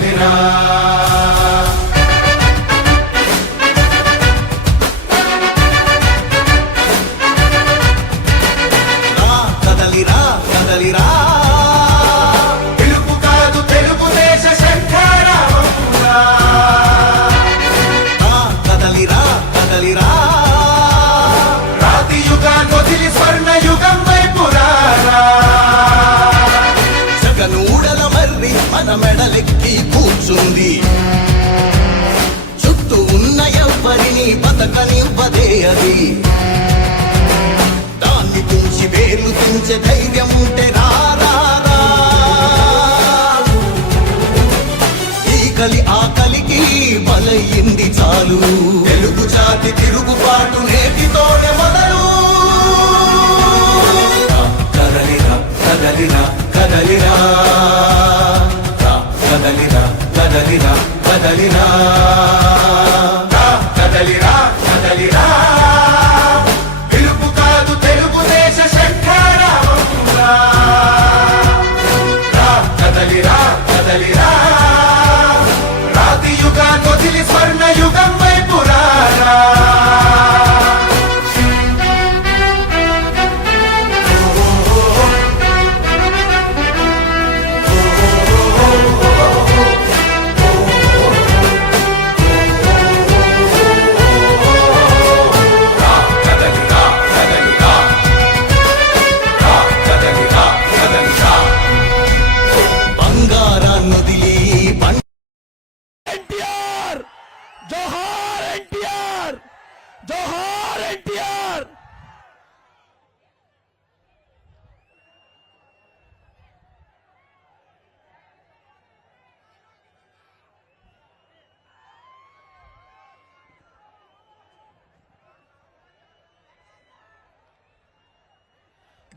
కదలిరా మన మెడలెక్కి కూర్చుంది. చుట్టూ ఉన్న ఎవ్వరిని బతకనివ్వదే అది. దాన్ని తుంచి వేలు తుంచే ధైర్యం ఉంటే రారా ఈ కలి ఆకలికి బలయింది చాలు. తెలుగు జాతి తిరుగుబాటు నేటితో కదలినా కదలిరా కదలిరా కదలిరా. పిలుపు కాదు తెలుగుదేశ శంఖారావమురా కదలిరా కదలిరా. రాతి స్వర్ణ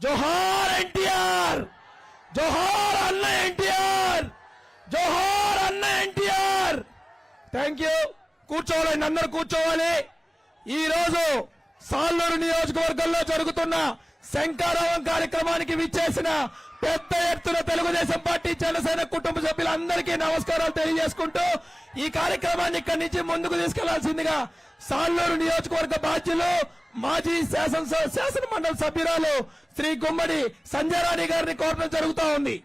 జోహార్ ఎన్టీఆర్! జోహార్ అన్న ఎన్టీఆర్! జోహార్ అన్న ఎన్టీఆర్! థ్యాంక్ యూ కూర్చోవాలండి అందరూ కూర్చోవాలి. ఈరోజు సాల్లూరు నియోజకవర్గంలో జరుగుతున్న శంకారావం కార్యక్రమానికి విచ్చేసిన పెద్ద ఎత్తున తెలుగుదేశం పార్టీ జనసేన కుటుంబ సభ్యులందరికీ నమస్కారాలు తెలియజేసుకుంటూ ఈ కార్యక్రమాన్ని ఇక్కడి నుంచి ముందుకు తీసుకెళ్ళాల్సిందిగా సాల్లూరు నియోజకవర్గ బాధ్యులు మాజీ శాసన శాసన మండలి సభ్యురాలు శ్రీ గుమ్మడి సంజయరాణి గారిని కోరడం జరుగుతా ఉంది.